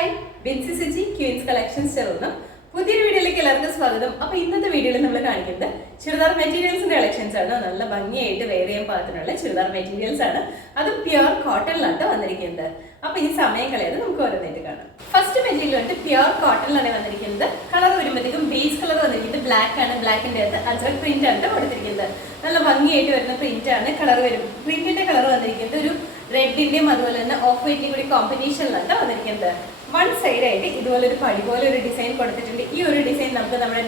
Hi, Binsi Siji ക്യൂൻസ് collections ചേർന്ന് പുതിയൊരു വീഡിയോയിലേക്ക് എല്ലാവർക്കും സ്വാഗതം. അപ്പൊ ഇന്നത്തെ വീഡിയോയിൽ നമ്മൾ കാണിക്കുന്നത് ചുരിദാർ മെറ്റീരിയൽസിന്റെ കളക്ഷൻസ് ആണ്. നല്ല ഭംഗിയായിട്ട് വെയർ ചെയ്യാൻ പാകത്തിനുള്ള ചുരിദാർ മെറ്റീരിയൽസ് ആണ്. അത് പ്യുർ കോട്ടണിലാണ് വന്നിരിക്കുന്നത്. അപ്പൊ ഈ സമയം കളയാതെ നമുക്ക് ഓരോന്നായിട്ട് കാണാം. ഫസ്റ്റ് മെറ്റീരിയൽ വന്നിട്ട് പ്യുർ കോട്ടണിലാണ് വന്നിരിക്കുന്നത്. കളർ വരുമ്പോഴത്തേക്കും ബേസ് കളർ വന്നിരിക്കുന്നത് ബ്ലാക്ക് ആണ്. ബ്ലാക്കിന്റെ അകത്ത് അജ്രക് പ്രിന്റ് ആണ് കൊടുത്തിരിക്കുന്നത്. നല്ല ഭംഗിയായിട്ട് വരുന്ന പ്രിന്റ് ആണ്. കളർ വരും, പ്രിന്റിന്റെ കളർ വന്നിരിക്കുന്നത് ഒരു റെഡിന്റെയും അതുപോലെ തന്നെ ഓഫ് വൈറ്റിന്റെയും കൂടി കോമ്പിനേഷനിലാണ് വന്നിരിക്കുന്നത്. വൺ സൈഡ് ആയിട്ട് ഇതുപോലെ ഒരു പടി പോലെ ഒരു ഡിസൈൻ കൊടുത്തിട്ടുണ്ട്. ഈ ഒരു ഡിസൈൻ നമുക്ക് നമ്മുടെ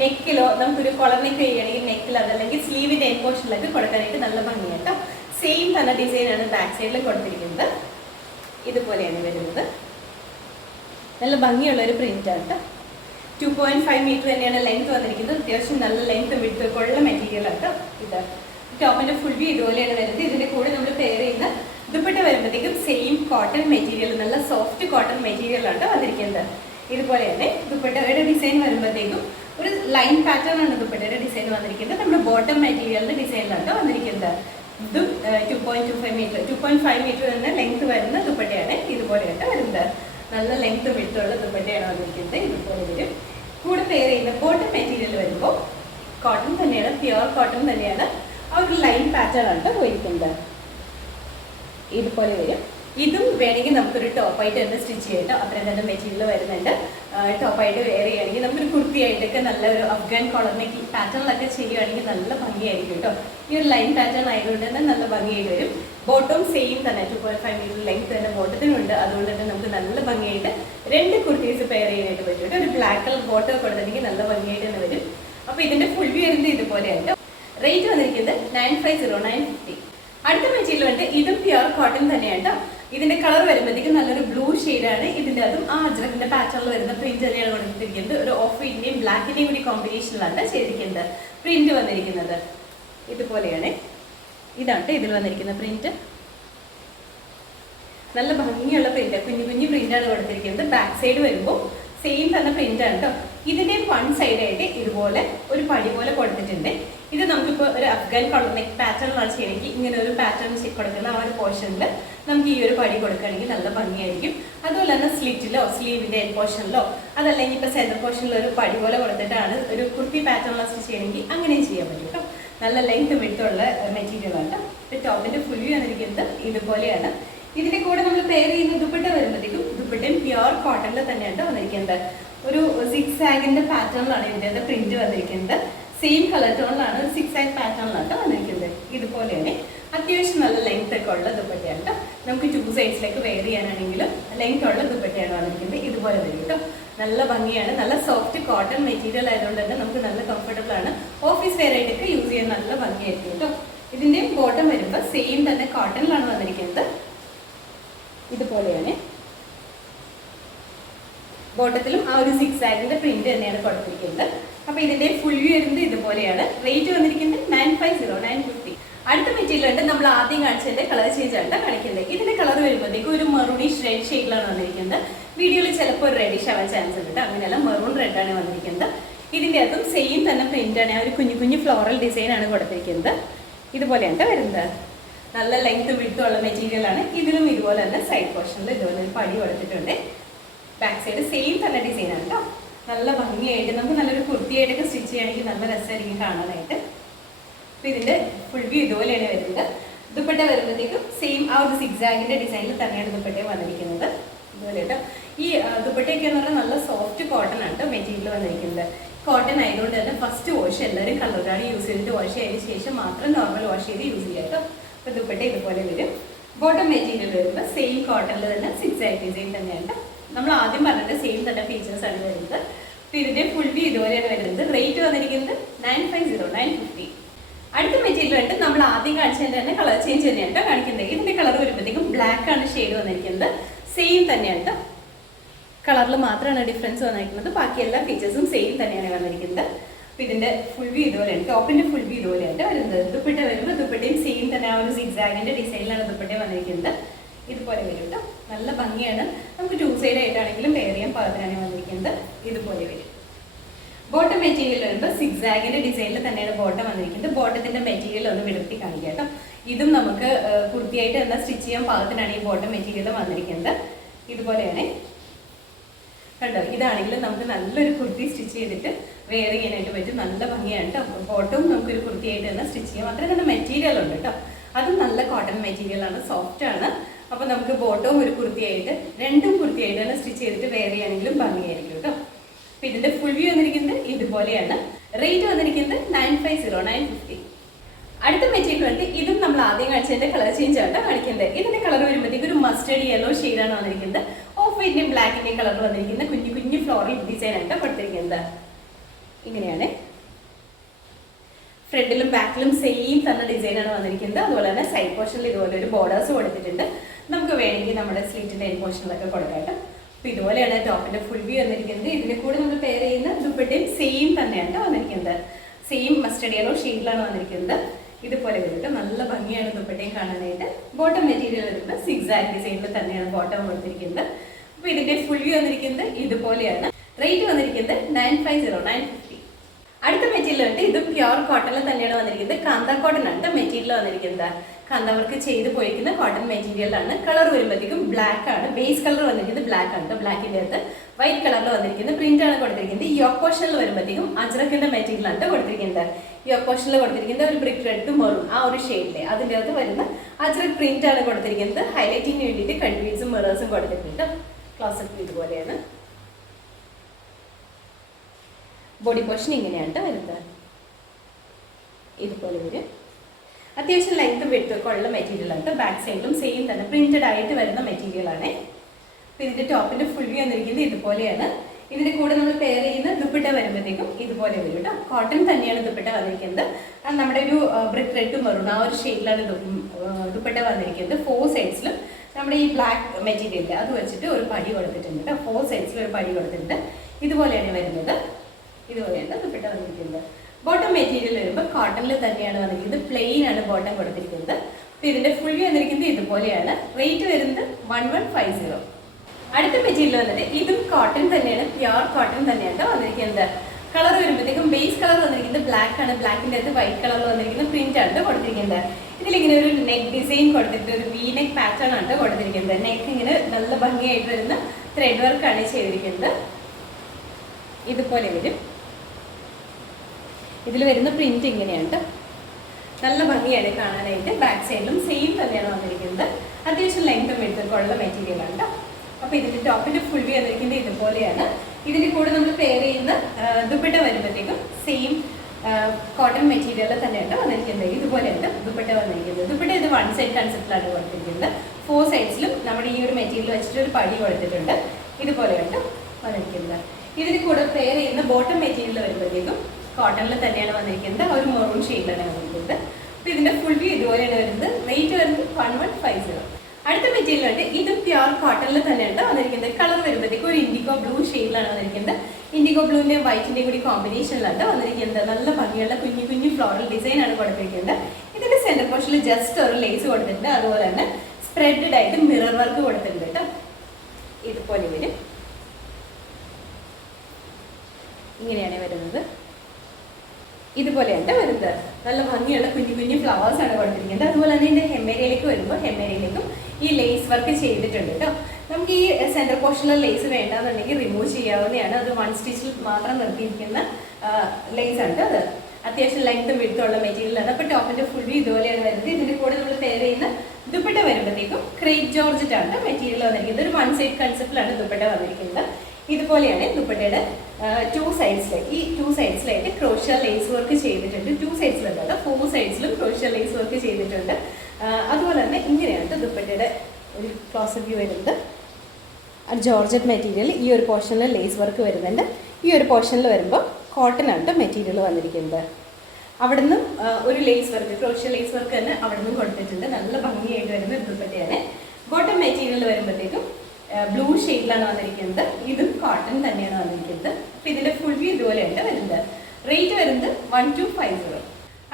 നെക്കിലോ നമുക്കൊരു കൊളർ നെക്ക് ചെയ്യുകയാണെങ്കിൽ നെക്കിൽ അതല്ലെങ്കിൽ സ്ലീവിന്റെ എൻ പോർഷനിലൊക്കെ കൊടുക്കാനായിട്ട് നല്ല ഭംഗിയാട്ടോ. സെയിം തന്നെ ഡിസൈനാണ് ബാക്ക് സൈഡിൽ കൊടുത്തിരിക്കുന്നത്. ഇതുപോലെയാണ് വരുന്നത്. നല്ല ഭംഗിയുള്ള ഒരു പ്രിന്റ് ആണ്. 2.5 മീറ്റർ തന്നെയാണ് ലെങ്ത് വന്നിരിക്കുന്നത്. അത്യാവശ്യം നല്ല ലെങ്ത് വിട്ട് കൊള്ള മെറ്റീരിയൽ ആണ്. ഇത് ടോപ്പിന്റെ ഫുൾ വ്യൂ ഇതുപോലെയാണ് വരുന്നത്. ഇതിന്റെ കൂടെ നമ്മൾ പെയർ ചെയ്യുന്ന ദുപ്പട്ട വരുമ്പോഴത്തേക്കും സെയിം കോട്ടൺ മെറ്റീരിയൽ, നല്ല സോഫ്റ്റ് കോട്ടൺ മെറ്റീരിയൽ ആണ് വന്നിരിക്കുന്നത്. ഇതുപോലെയാണ് ദുപ്പട്ടയുടെ ഡിസൈൻ വരുമ്പോഴത്തേക്കും ഒരു ലൈൻ പാറ്റേൺ ആണ് ദുപ്പട്ടയുടെ ഡിസൈൻ വന്നിരിക്കുന്നത്. നമ്മുടെ ബോട്ടം മെറ്റീരിയലിന്റെ ഡിസൈനിലാണ് വന്നിരിക്കുന്നത്. ഇതും 2.5 മീറ്റർ തന്നെ ലെങ്ത് വരുന്ന ദുപ്പട്ടയാണ്. ഇതുപോലെയാണ് വരുന്നത്. നല്ല ലെങ്ത് വിട്ടുള്ള ദുപ്പട്ടയാണ് വന്നിരിക്കുന്നത്. ഇതുപോലെ വരും. കൂടെ പെയർ ചെയ്യുന്ന ബോട്ടം മെറ്റീരിയൽ വരുമ്പോൾ കോട്ടൺ തന്നെയാണ്, പ്യുർ കോട്ടൺ തന്നെയാണ്. ആ ഒരു ലൈൻ പാറ്റേൺ ആണ് പോയിരിക്കുന്നത്. ഇതുപോലെ വരും. ഇതും വേണമെങ്കിൽ നമുക്കൊരു ടോപ്പായിട്ട് തന്നെ സ്റ്റിച്ച് ചെയ്യട്ടോ. അത്രയും തന്നെ മെറ്റീരിയൽ വരുന്നുണ്ട്. ടോപ്പായിട്ട് വെയർ ചെയ്യുകയാണെങ്കിൽ നമുക്കൊരു കുർത്തിയായിട്ടൊക്കെ നല്ലൊരു അഫ്ഗാൻ കോളറിനൊക്കെ പാറ്റേണിലൊക്കെ ചെയ്യുകയാണെങ്കിൽ നല്ല ഭംഗിയായിരിക്കും കേട്ടോ. ഈ ഒരു ലൈൻ പാറ്റേൺ ആയതുകൊണ്ട് തന്നെ നല്ല ഭംഗിയായിട്ട് വരും. ബോട്ടം സെയിം തന്നെ 2.5 മീറ്റർ ലെങ്ത് തന്നെ ബോട്ടത്തിനുണ്ട്. അതുകൊണ്ട് തന്നെ നമുക്ക് നല്ല ഭംഗിയായിട്ട് രണ്ട് കുർത്തീസ് പെയർ ചെയ്യാനായിട്ട് പറ്റും കേട്ടോ. ഒരു ബ്ലാക്ക് കളർ ബോട്ടം കൊടുത്തിട്ടുണ്ടെങ്കിൽ നല്ല ഭംഗിയായിട്ട് തന്നെ വരും. അപ്പോൾ ഇതിന്റെ ഫുൾ വ്യൂ വരുന്നത് ഇതുപോലെയാണ്. റേറ്റ് വന്നിരിക്കുന്നത് 950950. അടുത്ത മെറ്റീരിയൽ വന്നിട്ട് ഇതും പ്യുർ കോട്ടൺ തന്നെയാണ്. ഇതിന്റെ കളർ വരുമ്പോഴത്തേക്കും നല്ലൊരു ബ്ലൂ ഷെയ്ഡാണ്. ഇതിന്റെ അതും ആ അജ്രക്കിന്റെ പാറ്റേണിൽ വരുന്ന പ്രിന്റ് തന്നെയാണ് കൊടുത്തിരിക്കുന്നത്. ഒരു ഓഫ് വൈറ്റിന്റെയും ബ്ലാക്കിന്റെയും കൂടി കോമ്പിനേഷനിലാണ് ചെയ്തിരിക്കുന്നത്. പ്രിന്റ് വന്നിരിക്കുന്നത് ഇതുപോലെയാണ്. ഇതാണ് ഇതിൽ വന്നിരിക്കുന്ന പ്രിന്റ്. നല്ല ഭംഗിയുള്ള പ്രിന്റ്, കുഞ്ഞു കുഞ്ഞു പ്രിന്റാണ് കൊടുത്തിരിക്കുന്നത്. ബാക്ക് സൈഡ് വരുമ്പോൾ സെയിം തന്നെ പ്രിന്റ് ആണ് കേട്ടോ. ഇതിന്റെ വൺ സൈഡ് ആയിട്ട് ഇതുപോലെ ഒരു പടി പോലെ കൊടുത്തിട്ടുണ്ട്. ഇത് നമുക്കിപ്പോൾ ഒരു അഫ്ഗാൻ കളർ നെക്ക് പാറ്റേണിലാണ് ചെയ്യണമെങ്കിൽ ഇങ്ങനെ ഒരു പാറ്റേൺ കൊടുക്കുന്ന ആ ഒരു പോർഷനിൽ നമുക്ക് ഈ ഒരു പടി കൊടുക്കുകയാണെങ്കിൽ നല്ല ഭംഗിയായിരിക്കും. അതുപോലെ തന്നെ സ്ലിറ്റിലോ സ്ലീവിന്റെ എൻ പോർഷനിലോ അതല്ലെങ്കിൽ ഇപ്പോൾ സെന്റർ പോർഷനിൽ ഒരു പടി പോലെ കൊടുത്തിട്ടാണ് ഒരു കുർത്തി പാറ്റേണിലാണ് സ്റ്റിച്ച് ചെയ്യണമെങ്കിൽ അങ്ങനെയും ചെയ്യാൻ പറ്റും കേട്ടോ. നല്ല ലെങ്ത് വിട്ടുള്ള മെറ്റീരിയലാണ്. ടോപ്പിന്റെ ഫുൾ വ്യൂ വന്നിരിക്കുന്നത് ഇതുപോലെയാണ്. ഇതിന്റെ കൂടെ നമ്മൾ പെയർ ചെയ്യുന്ന ദുപ്പട്ട വരുമ്പോഴത്തേക്കും ദുപ്പട്ടയും പ്യുർ കോട്ടണിൽ തന്നെയാണ് വന്നിരിക്കുന്നത്. ഒരു സിക്സ് ആഗിന്റെ പാറ്റേണിലാണ് ഇതിന്റെ പ്രിന്റ് വന്നിരിക്കുന്നത്. സെയിം കളർ ടോണിലാണ്, ഒരു 6 ആഗ് പാറ്റേണിലാണ് വന്നിരിക്കുന്നത്. ഇതുപോലെയാണ്. അത്യാവശ്യം നല്ല ലെങ്ത് ഒക്കെ ഉള്ള ദുപ്പട്ടയാണ്. നമുക്ക് 2 സൈഡ്സിലേക്ക് വെയർ ചെയ്യാനാണെങ്കിലും ലെങ്ത് ഉള്ള ദുപ്പട്ടയാണ് വന്നിരിക്കുന്നത്. ഇതുപോലെ വരും കേട്ടോ. നല്ല ഭംഗിയാണ്. നല്ല സോഫ്റ്റ് കോട്ടൺ മെറ്റീരിയൽ ആയതുകൊണ്ട് തന്നെ നമുക്ക് നല്ല കംഫർട്ടബിൾ ആണ്. ഓഫീസ് വെയർ ആയിട്ടൊക്കെ യൂസ് ചെയ്യാൻ നല്ല ഭംഗിയായിരിക്കും കേട്ടോ. ഇതിന്റെ ബോട്ടം വരുമ്പോൾ സെയിം തന്നെ കോട്ടണിലാണ് വന്നിരിക്കുന്നത്. ഇതുപോലെയാണ്. ബോട്ടത്തിലും ആ ഒരു 6 ആഗിന്റെ പ്രിന്റ് തന്നെയാണ് കൊടുത്തിരിക്കുന്നത്. അപ്പൊ ഇതിന്റെ ഫുൾ വ്യൂ വരുന്നത് ഇതുപോലെയാണ്. റേറ്റ് വന്നിരിക്കുന്നത് 950950. അടുത്ത മെറ്റീരിയൽ ഉണ്ട് നമ്മൾ ആദ്യം കാണിച്ചതിന്റെ കളർ ചേഞ്ച് ആണ് കാണിക്കുന്നത്. ഇതിന്റെ കളർ വരുമ്പോഴത്തേക്കും ഒരു മെറൂണിഷ് റെഡ് ഷെയ്ഡിലാണ് വന്നിരിക്കുന്നത്. വീഡിയോയിൽ ചിലപ്പോൾ ഒരു റെഡിഷ് ആവാൻ ചാൻസ് ഉണ്ട്. അങ്ങനെയല്ല, മെറൂൺ റെഡ് ആണ് വന്നിരിക്കുന്നത്. ഇതിന്റെ അതും സെയിം തന്നെ പ്രിന്റ് ആണ്. ഒരു കുഞ്ഞു കുഞ്ഞു ഫ്ലോറൽ ഡിസൈൻ ആണ് കൊടുത്തിരിക്കുന്നത്. ഇതുപോലെയാണ് വരുന്നത്. നല്ല ലെങ്ത് വിട്ടുള്ള മെറ്റീരിയൽ ആണ്. ഇതിലും ഇതുപോലെ തന്നെ സൈഡ് പോർഷനിൽ ഇതുപോലെ ഒരു പടി കൊടുത്തിട്ടുണ്ട്. ബാക്ക് സൈഡ് സെയിം തന്നെ ഡിസൈൻ ആണ് കേട്ടോ. നല്ല ഭംഗിയായിട്ട് നമുക്ക് നല്ലൊരു കുർത്തിയായിട്ടൊക്കെ സ്റ്റിച്ച് ചെയ്യുകയാണെങ്കിൽ നല്ല രസമായിരിക്കും കാണാനായിട്ട്. അപ്പോൾ ഇതിന്റെ ഫുൾ വ്യൂ ഇതുപോലെയാണ് വരുന്നത്. ദുപ്പട്ട വരുമ്പോഴത്തേക്കും സെയിം ആ ഒരു 6 ആഗിന്റെ ഡിസൈനിൽ തന്നെയാണ് ദുപ്പട്ട വന്നിരിക്കുന്നത്. ഇതുപോലെ കേട്ടോ. ഈ ദുപ്പട്ടയൊക്കെ എന്ന് പറഞ്ഞാൽ നല്ല സോഫ്റ്റ് കോട്ടൺ ആണ് മെറ്റീരിയൽ വന്നിരിക്കുന്നത്. കോട്ടൺ ആയതുകൊണ്ട് തന്നെ ഫസ്റ്റ് വാഷ് എല്ലാവരും കളർ ഗാർഡ് യൂസ് ചെയ്തിട്ട് വാഷ് ചെയ്തതിന് ശേഷം മാത്രം നോർമൽ വാഷ് ചെയ്ത് യൂസ് ചെയ്യാം കേട്ടോ. അപ്പോൾ ദുപ്പട്ട ഇതുപോലെ വരും. ബോട്ടം മെറ്റീരിയൽ വരുമ്പോൾ സെയിം കോട്ടണിൽ തന്നെ 6 ആഗ് ഡിസൈൻ തന്നെയാണ്. നമ്മൾ ആദ്യം പറഞ്ഞിട്ട് സെയിം തന്നെ ഫീച്ചേഴ്സ് ആണ് വരുന്നത്. അപ്പോൾ ഇതിന്റെ ഫുൾ വ്യൂ ഇതുപോലെയാണ് വരുന്നത്. റേറ്റ് വന്നിരിക്കുന്നത് 950950. അടുത്ത മെറ്റീരിയൽ ആയിട്ട് നമ്മൾ ആദ്യം കാണിച്ചതിന്റെ തന്നെ കളർ ചേഞ്ച് തന്നെയാണ് കാണിക്കുന്നത്. ഇതിന്റെ കളർ വരുമ്പോഴത്തേക്കും ബ്ലാക്ക് ആണ് ഷെയ്ഡ് വന്നിരിക്കുന്നത്. സെയിം തന്നെയാണ്. കളറിൽ മാത്രമാണ് ഡിഫറൻസ് വന്നിരിക്കുന്നത്. ബാക്കി എല്ലാ ഫീച്ചേഴ്സും സെയിം തന്നെയാണ് വന്നിരിക്കുന്നത്. അപ്പോൾ ഇതിന്റെ ഫുൾ വ്യൂ ഇതുപോലെയാണ്. ടോപ്പിന്റെ ഫുൾ വ്യൂ ഇതുപോലെയാണ് വരുന്നത്. ദുപ്പട്ട വരുമ്പോൾ ദുപ്പട്ടയും സെയിം തന്നെ ആ ഒരു 6 ആഗിന്റെ ഡിസൈനിലാണ് ദുപ്പട്ട വന്നിരിക്കുന്നത്. ഇതുപോലെ വരും കേട്ടോ. നല്ല ഭംഗിയാണ്. നമുക്ക് 2 സൈഡ് ആയിട്ടാണെങ്കിലും പെയർ ചെയ്യാൻ പാകത്തിനാണ് വന്നിരിക്കുന്നത്. ഇതുപോലെ വരും. ബോട്ടം മെറ്റീരിയൽ വരുമ്പോൾ 6 ആഗിന്റെ ഡിസൈനിൽ തന്നെയാണ് ബോട്ടം വന്നിരിക്കുന്നത്. ബോട്ടത്തിന്റെ മെറ്റീരിയൽ ഒന്ന് വിടർത്തി കാണിക്കാം കേട്ടോ. ഇതും നമുക്ക് കുർത്തിയായിട്ട് തന്നെ സ്റ്റിച്ച് ചെയ്യാൻ പാകത്തിനാണ് ഈ ബോട്ടം മെറ്റീരിയൽ വന്നിരിക്കുന്നത്. ഇതുപോലെയാണ് കണ്ടോ, ഇതാണെങ്കിലും നമുക്ക് നല്ലൊരു കുർത്തി സ്റ്റിച്ച് ചെയ്തിട്ട് വെയർ ചെയ്യാനായിട്ട് പറ്റും. നല്ല ഭംഗിയാണ് കേട്ടോ. ബോട്ടവും നമുക്കൊരു കുർത്തിയായിട്ട് തന്നെ സ്റ്റിച്ച് ചെയ്യാം. അത്രയും തന്നെ മെറ്റീരിയൽ ഉണ്ട് കേട്ടോ. അതും നല്ല കോട്ടൺ മെറ്റീരിയലാണ്, സോഫ്റ്റ് ആണ്. അപ്പോൾ നമുക്ക് ബോട്ടവും ഒരു കുർത്തിയായിട്ട്, രണ്ടും കുർത്തിയായിട്ട് തന്നെ സ്റ്റിച്ച് ചെയ്തിട്ട് വെയർ ചെയ്യാനെങ്കിലും ഭംഗിയായിരിക്കും കേട്ടോ. അപ്പോൾ ഇതിന്റെ ഫുൾ വ്യൂ വന്നിരിക്കുന്നത് ഇതുപോലെയാണ്. റേറ്റ് വന്നിരിക്കുന്നത് 950. അടുത്ത മെറ്റീരിയൽ വന്നിട്ട് ഇതും നമ്മൾ ആദ്യം കാണിച്ചതിന്റെ കളർ ചേഞ്ച് ആണ് കാണിക്കുന്നത്. ഇതിന്റെ കളർ വരുമ്പോഴത്തേക്ക് ഒരു മസ്റ്റേർഡ് യെല്ലോ ഷെയ്ഡാണ് വന്നിരിക്കുന്നത്. ഓഫ് വൈറ്റിന്റെയും ബ്ലാക്കിന്റെയും കളർ വന്നിരിക്കുന്ന കുഞ്ഞു കുഞ്ഞു ഫ്ലോറൽ ഡിസൈൻ ആയിട്ട് കൊടുത്തിരിക്കുന്നത്. ഇങ്ങനെയാണ് ഫ്രണ്ടിലും ബാക്കിലും സെയിം തന്നെ ഡിസൈനാണ് വന്നിരിക്കുന്നത്. അതുപോലെ തന്നെ സൈഡ് പോർഷനിൽ ഇതുപോലെ ഒരു ബോർഡേഴ്സ് കൊടുത്തിട്ടുണ്ട്. നമുക്ക് വേണമെങ്കിൽ നമ്മുടെ സ്ലീറ്റിന്റെ എൻ പോർഷനിലൊക്കെ കൊടുക്കാട്ടോ. അപ്പോൾ ഇതുപോലെയാണ് ടോപ്പിന്റെ ഫുൾ വ്യൂ വന്നിരിക്കുന്നത്. ഇതിന്റെ കൂടെ നമ്മൾ പെയർ ചെയ്യുന്ന ദുപ്പട്ടയും സെയിം തന്നെയാണ് വന്നിരിക്കുന്നത്. സെയിം മസ്റ്റേർഡ് യെല്ലോ ഷെയ്ഡിലാണ് വന്നിരിക്കുന്നത്. ഇതുപോലെ വരും. നല്ല ഭംഗിയാണ് ദുപ്പട്ടയും കാണാനായിട്ട്. ബോട്ടം മെറ്റീരിയൽ വരുന്നത് സിക്സാഗ് ഡിസൈനിൽ തന്നെയാണ് ബോട്ടം കൊടുത്തിരിക്കുന്നത്. അപ്പോൾ ഇതിന്റെ ഫുൾ വ്യൂ വന്നിരിക്കുന്നത് ഇതുപോലെയാണ്. റേറ്റ് വന്നിരിക്കുന്നത് 950. അടുത്ത മെറ്റീരിയൽ ഉണ്ട്. ഇത് പ്യുർ കോട്ടണിൽ തന്നെയാണ് വന്നിരിക്കുന്നത്. കാന്ത കോട്ടൺ ആണ് മെറ്റീരിയൽ വന്നിരിക്കുന്നത്. കാന്ത വർക്ക് ചെയ്ത് പോയിരിക്കുന്ന കോട്ടൺ മെറ്റീരിയലാണ്. കളർ വരുമ്പോഴത്തേക്കും ബ്ലാക്ക് ആണ്. ബേസ് കളർ വന്നിരിക്കുന്നത് ബ്ലാക്ക് ആണ്. ബ്ലാക്കിന്റെ അടുത്ത് വൈറ്റ് കളറിൽ വന്നിരിക്കുന്ന പ്രിന്റ് ആണ് കൊടുത്തിരിക്കുന്നത്. ഈ യോക്ക് പോർഷനിൽ വരുമ്പോഴത്തേക്കും അജ്രക്കിന്റെ മെറ്റീരിയൽ ആണ് കൊടുത്തിരിക്കുന്നത്. യോക്ക് പോർഷനിൽ കൊടുത്തിരിക്കുന്നത് ഒരു ബ്രിക്ക് റെഡ് മെറൂൺ ആ ഒരു ഷെയ്ഡിലെ അതിൻ്റെ അകത്ത് വരുന്ന അജ്രക് പ്രിന്റ് ആണ് കൊടുത്തിരിക്കുന്നത്. ഹൈലൈറ്റിന് വേണ്ടിയിട്ട് കൺവീസും മിറേഴ്സും കൊടുത്തിട്ടുണ്ട്. ക്ലോസപ്പ് ഇതുപോലെയാണ്. ബോഡി പോർഷൻ ഇങ്ങനെയാണ് വരുന്നത്. ഇതുപോലെ വരും. അത്യാവശ്യം ലെങ്ത്തും വെട്ടുമൊക്കെ ഉള്ള മെറ്റീരിയലാണ്. ബാക്ക് സൈഡിലും സെയിം തന്നെ പ്രിന്റഡ് ആയിട്ട് വരുന്ന മെറ്റീരിയലാണ്. അപ്പോൾ ഇതിന്റെ ടോപ്പിന്റെ ഫുൾ വ്യൂ വന്നിരിക്കുന്നത് ഇതുപോലെയാണ്. ഇതിന്റെ കൂടെ നമ്മൾ പെയർ ചെയ്യുന്ന ദുപ്പട്ട വരുമ്പോഴത്തേക്കും ഇതുപോലെ വരും കേട്ടോ. കോട്ടൺ തന്നെയാണ് ദുപ്പട്ട വന്നിരിക്കുന്നത്. നമ്മുടെ ഒരു ബ്രിക്ക് റെഡ് മെറൂൺ ആ ഒരു ഷെയ്ഡിലാണ് ദുപ്പട്ട വന്നിരിക്കുന്നത്. 4 സൈഡ്സിലും നമ്മുടെ ഈ ബ്ലാക്ക് മെറ്റീരിയൽ അത് വെച്ചിട്ട് ഒരു പടി കൊടുത്തിട്ടുണ്ട് കേട്ടോ. 4 സൈഡ്സിലും ഒരു പടി കൊടുത്തിട്ടുണ്ട്. ഇതുപോലെയാണ് വരുന്നത്. ഇതുപോലെയാണ് ദുപ്പട്ട വന്നിരിക്കുന്നത്. ബോട്ടം മെറ്റീരിയൽ വരുമ്പോൾ കോട്ടണിൽ തന്നെയാണ് വന്നിരിക്കുന്നത്. പ്ലെയിൻ ആണ് ബോട്ടം കൊടുത്തിരിക്കുന്നത്. അപ്പോൾ ഇതിന്റെ ഫുൾ വ്യൂ വന്നിരിക്കുന്നത് ഇതുപോലെയാണ്. റേറ്റ് വരുന്നത് 1150. അടുത്ത മെറ്റീരിയൽ വന്നിട്ട് ഇതും കോട്ടൺ തന്നെയാണ്. പ്യുർ കോട്ടൺ തന്നെയാണ് വന്നിരിക്കുന്നത്. കളർ വരുമ്പോഴത്തേക്കും ബേസ് കളർ വന്നിരിക്കുന്നത് ബ്ലാക്ക് ആണ്. ബ്ലാക്കിന്റെ അടുത്ത് വൈറ്റ് കളറിൽ വന്നിരിക്കുന്ന പ്രിന്റ് ആണ് കൊടുത്തിരിക്കുന്നത്. ഇതിലിങ്ങനെ ഒരു നെക്ക് ഡിസൈൻ കൊടുത്തിട്ട് ഒരു വി നെക്ക് പാറ്റേൺ ആണ് കൊടുത്തിരിക്കുന്നത്. നെക്ക് ഇങ്ങനെ നല്ല ഭംഗിയായിട്ട് വരുന്ന ത്രെഡ് വർക്കാണ് ചെയ്തിരിക്കുന്നത്. ഇതുപോലെ വരും. ഇതിൽ വരുന്ന പ്രിന്റ് ഇങ്ങനെയാണ്. നല്ല ഭംഗിയാണ് കാണാനായിട്ട്. ബാക്ക് സൈഡിലും സെയിം തന്നെയാണ് വന്നിരിക്കുന്നത്. അത്യാവശ്യം ലെങ്ത്തും വെടുത്തൊക്കെ ഉള്ള മെറ്റീരിയലാണ്. അപ്പോൾ ഇതിന്റെ ടോപ്പിന്റെ ഫുൾ വ്യൂ വന്നിരിക്കുന്നത് ഇതുപോലെയാണ്. ഇതിന്റെ കൂടെ നമ്മൾ പെയർ ചെയ്യുന്ന ദുപ്പട്ട വരുമ്പോഴത്തേക്കും സെയിം കോട്ടൺ മെറ്റീരിയൽ തന്നെയാണ് വന്നിരിക്കുന്നത്. ഇതുപോലെയാണ് ദുപ്പട്ട വന്നിരിക്കുന്നത്. ദുപ്പട്ട ഇത് 1 സൈഡ് കൺസെപ്റ്റിലാണ് കൊടുത്തിരിക്കുന്നത്. 4 സൈഡ്സിലും നമ്മുടെ ഈ ഒരു മെറ്റീരിയൽ വെച്ചിട്ട് ഒരു പടി കൊടുത്തിട്ടുണ്ട്. ഇതുപോലെയാണ് വന്നിരിക്കുന്നത്. ഇതിന് കൂടെ പെയർ ചെയ്യുന്ന ബോട്ടം മെറ്റീരിയൽ വരുമ്പോഴത്തേക്കും കോട്ടണിൽ തന്നെയാണ് വന്നിരിക്കുന്നത്. ഒരു മെറൂൺ ഷെയ്ഡിലാണ് വന്നിരിക്കുന്നത്. അപ്പോൾ ഇതിന്റെ ഫുൾ വ്യൂ ഇതുപോലെയാണ് വരുന്നത്. റേറ്റ് വരുന്നത് 1150. അടുത്ത മെറ്റീരിയൽ ഉണ്ട്. ഇത് പ്യുർ കോട്ടണിൽ തന്നെയാണ് വന്നിരിക്കുന്നത്. കളർ വരുമ്പോഴത്തേക്കും ഒരു ഇൻഡിഗോ ബ്ലൂ ഷെയ്ഡിലാണ് വന്നിരിക്കുന്നത്. ഇൻഡിഗോ ബ്ലൂവിന്റെ വൈറ്റിന്റെയും കൂടി കോമ്പിനേഷനിലാണ് വന്നിരിക്കുന്നത്. നല്ല ഭംഗിയുള്ള കുഞ്ഞു കുഞ്ഞു ഫ്ലോറൽ ഡിസൈൻ ആണ് കൊടുത്തിരിക്കുന്നത്. ഇതിന്റെ സെന്റർ പോർഷനിൽ ജസ്റ്റ് ഒരു ലേസ് കൊടുത്തിട്ടുണ്ട്. അതുപോലെ തന്നെ സ്പ്രെഡഡ് ആയിട്ട് മിറർ വർക്ക് കൊടുത്തിട്ടുണ്ട് കേട്ടോ. ഇതുപോലെ വരും. ഇങ്ങനെയാണ് വരുന്നത്. ഇതുപോലെയാണ് വരുന്നത്. നല്ല ഭംഗിയുള്ള കുഞ്ഞു കുഞ്ഞു ഫ്ലവേഴ്സ് ആണ് കൊടുത്തിരിക്കുന്നത്. അതുപോലെ തന്നെ ഇതിന്റെ ഹെമ്മേരയിലേക്ക് വരുമ്പോൾ ഹെമ്മേരയിലേക്കും ഈ ലേസ് വർക്ക് ചെയ്തിട്ടുണ്ട് കേട്ടോ. നമുക്ക് ഈ സെന്റർ പോർഷനിൽ ലേസ് വേണ്ടാന്നുണ്ടെങ്കിൽ റിമൂവ് ചെയ്യാവുന്നതാണ്. അത് 1 സ്റ്റിച്ചിൽ മാത്രം നിർത്തിയിരിക്കുന്ന ലേസ് ആണ്. അത് അത്യാവശ്യം ലെങ്ത്തും വിടുത്തുള്ള മെറ്റീരിയലാണ്. അപ്പോൾ ടോപ്പിന്റെ ഫുൾ വ്യൂ ഇതുപോലെയാണ് വരുന്നത്. ഇതിന്റെ കൂടെ നമ്മൾ പെയർ ചെയ്യുന്ന ദുപ്പട്ട വരുമ്പോഴത്തേക്കും ക്രേപ്പ് ജോർജറ്റ് ആണ് മെറ്റീരിയൽ വന്നിരിക്കുന്നത്. ഒരു 1 സൈഡ് കൺസെപ്റ്റിലാണ് ദുപ്പട്ട വന്നിരിക്കുന്നത്. ഇതുപോലെയാണ് ദുപ്പട്ടയുടെ 2 സൈഡ്സിലെ ഈ 2 സൈഡ്സിലായിട്ട് ക്രോഷ്യ ലേസ് വർക്ക് ചെയ്തിട്ടുണ്ട്. 2 സൈഡ്സിലുണ്ട്. 4 സൈഡ്സിലും ക്രോഷ്യ ലേസ് വർക്ക് ചെയ്തിട്ടുണ്ട്. അതുപോലെ തന്നെ ഇങ്ങനെയാണ് ദുപ്പട്ടയുടെ ഒരു ക്ലോസ് വ്യൂ വരുന്നത്. ജോർജറ്റ് മെറ്റീരിയൽ ഈ ഒരു പോർഷനിൽ ലേസ് വർക്ക് വരുന്നുണ്ട്. ഈ ഒരു പോർഷനിൽ വരുമ്പോൾ കോട്ടൺ ആണ് മെറ്റീരിയൽ വന്നിരിക്കുന്നത്. അവിടെ നിന്നും ഒരു lace work crochet lace work തന്നെ അവിടെ നിന്നും കൊടുത്തിട്ടുണ്ട്. നല്ല ഭംഗിയായിട്ട് വരുന്ന ദുപ്പട്ടയാണ്. ബോട്ടം മെറ്റീരിയൽ വരുമ്പോഴത്തേക്കും ബ്ലൂ ഷെയ്ഡിലാണ് വന്നിരിക്കുന്നത്. ഇതും കോട്ടൺ തന്നെയാണ് വന്നിരിക്കുന്നത്. അപ്പോൾ ഇതിന്റെ ഫുൾ വ്യൂ ഇതുപോലെയാണ് വരുന്നത്. റേറ്റ് വരുന്നത് 1250.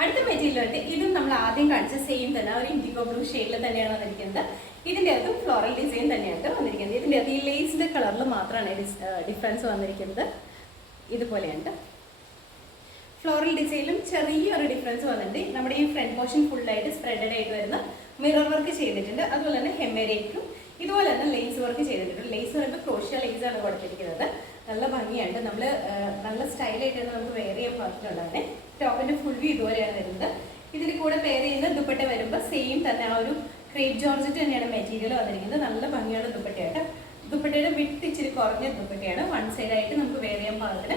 അടുത്ത മെറ്റീരിയൽ ഉണ്ട്. ഇതും നമ്മൾ ആദ്യം കാണിച്ച സെയിം തന്നെ ഒരു ഇൻഡിഗോ ബ്ലൂ ഷെയ്ഡിൽ തന്നെയാണ് വന്നിരിക്കുന്നത്. ഇതിൻ്റെ അകത്തും ഫ്ലോറൽ ഡിസൈൻ തന്നെയാണ് വന്നിരിക്കുന്നത്. ഇതിൻ്റെ അകത്ത് ഈ ലേസിന്റെ കളറിൽ മാത്രമാണ് ഡിഫറൻസ് വന്നിരിക്കുന്നത്. ഇതുപോലെയാണ്. ഫ്ലോറൽ ഡിസൈനിലും ചെറിയൊരു ഡിഫറൻസ് വന്നിട്ടുണ്ട്. നമ്മുടെ ഈ ഫ്രണ്ട് പോർഷൻ ഫുള്ളായിട്ട് സ്പ്രെഡഡ് ആയിട്ട് വരുന്ന മിറർ വർക്ക് ചെയ്തിട്ടുണ്ട്. അതുപോലെ തന്നെ ഹെമ്മേരയിലും ഇതുപോലെ തന്നെ ലേസ് വർക്ക് ചെയ്തിട്ടുണ്ട്. ലേസ് പറയുമ്പോൾ ക്രോഷ്യ ലേസ് ആണ് കൊടുത്തിരിക്കുന്നത്. നല്ല ഭംഗിയുണ്ട്. നമ്മൾ നല്ല സ്റ്റൈലായിട്ട് തന്നെ നമുക്ക് വെയർ ചെയ്യാൻ പാകത്തിലുള്ളതാണ്. ടോപ്പിന്റെ ഫുൾ വ്യൂ ഇതുപോലെയാണ് വരുന്നത്. ഇതിന് കൂടെ പെയർ ചെയ്യുന്ന ദുപ്പട്ട വരുമ്പോൾ സെയിം തന്നെ ആ ഒരു ക്രേപ്പ് ജോർജറ്റ് തന്നെയാണ് മെറ്റീരിയൽ വന്നിരിക്കുന്നത്. നല്ല ഭംഗിയാണ് ദുപ്പട്ടയായിട്ട്. ദുപ്പട്ടയുടെ വിട്ട് ഇച്ചിരി കുറഞ്ഞ ദുപ്പട്ടയാണ്. വൺ സൈഡ് ആയിട്ട് നമുക്ക് വെയർ ചെയ്യാൻ പാകത്തിന്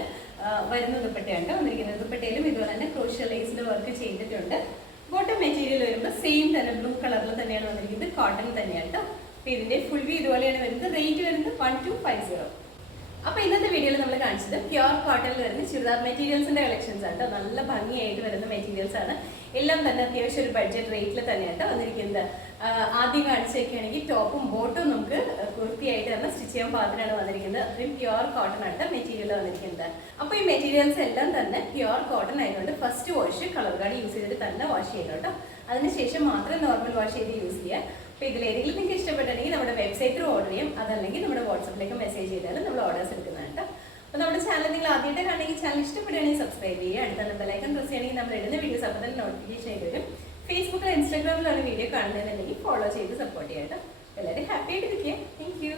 വരുന്ന ദുപ്പട്ടയാണ് വന്നിരിക്കുന്നത്. ദുപ്പട്ടയിലും ഇതുപോലെ തന്നെ ക്രോഷ്യ ലേസിൽ വർക്ക് ചെയ്തിട്ടുണ്ട്. ബോട്ടം മെറ്റീരിയൽ വരുമ്പോൾ സെയിം തന്നെ ബ്ലൂ കളറിൽ തന്നെയാണ് വന്നിരിക്കുന്നത്. കോട്ടൺ തന്നെയാണ് കേട്ടോ. അപ്പോൾ ഇതിന്റെ ഫുൾ വ്യൂ ഇതുപോലെയാണ് വരുന്നത്. റേറ്റ് വരുന്നത് 1250. അപ്പോൾ ഇന്നത്തെ വീഡിയോയിൽ നമ്മൾ കാണിച്ചത് പ്യുർ കോട്ടണിൽ വരുന്ന ചുരിദാർ മെറ്റീരിയൽസിന്റെ കളക്ഷൻസ് ആണ് കേട്ടോ. നല്ല ഭംഗിയായിട്ട് വരുന്ന മെറ്റീരിയൽസ് ആണ്. എല്ലാം തന്നെ അത്യാവശ്യം ഒരു ബഡ്ജറ്റ് റേറ്റിൽ തന്നെയാണ് വന്നിരിക്കുന്നത്. ആദ്യം കാണിച്ചൊക്കെയാണെങ്കിൽ ടോപ്പും ബോട്ടും നമുക്ക് വൃത്തിയായിട്ട് തന്നെ സ്റ്റിച്ച് ചെയ്യാൻ പാകത്തിനാണ് വന്നിരിക്കുന്നത്. അത്രയും പ്യുർ കോട്ടൺ ആണ് മെറ്റീരിയൽ വന്നിരിക്കുന്നത്. അപ്പോൾ ഈ മെറ്റീരിയൽസ് എല്ലാം തന്നെ പ്യുർ കോട്ടൺ ആയതുകൊണ്ട് first wash colour guard use ചെയ്തിട്ട് തന്നെ വാഷ് ചെയ്യണം കേട്ടോ. അതിനുശേഷം മാത്രം നോർമൽ വാഷ് ചെയ്ത് യൂസ് ചെയ്യുക. അപ്പോൾ ഇതിലേതെങ്കിലും നിങ്ങൾക്ക് ഇഷ്ടപ്പെട്ടുണ്ടെങ്കിൽ നമ്മുടെ വെബ്സൈറ്റിൽ ഓർഡർ ചെയ്യും. അതല്ലെങ്കിൽ നമ്മുടെ വാട്സപ്പിലേക്ക് മെസ്സേജ് ചെയ്താലും നമ്മൾ ഓർഡേഴ്സ് എടുക്കുന്നതാണ് കേട്ടോ. അപ്പോൾ നമ്മുടെ ചാനൽ നിങ്ങൾ ആദ്യമായിട്ട് കാണണമെങ്കിൽ ചാനൽ ഇഷ്ടപ്പെടുകയാണെങ്കിൽ സബ്സ്ക്രൈബ് ചെയ്യുക. അടുത്ത ബെല്ലൈക്കൺ പ്രസ് ചെയ്യണമെങ്കിൽ നമ്മൾ ഇടുന്ന വീഡിയോസ് അപ്പോൾ തന്നെ നോട്ടിഫിക്കേഷൻ ആയിട്ട് വരും. ഫേസ്ബുക്കിൽ ഇൻസ്റ്റാഗ്രാമിലാണ് വീഡിയോ കാണുന്നതെന്നുണ്ടെങ്കിൽ ഫോളോ ചെയ്ത് സപ്പോർട്ട് ചെയ്യാം കേട്ടോ. എല്ലാവരും ഹാപ്പി ആയിട്ട് ഇരിക്കുക. Thank you.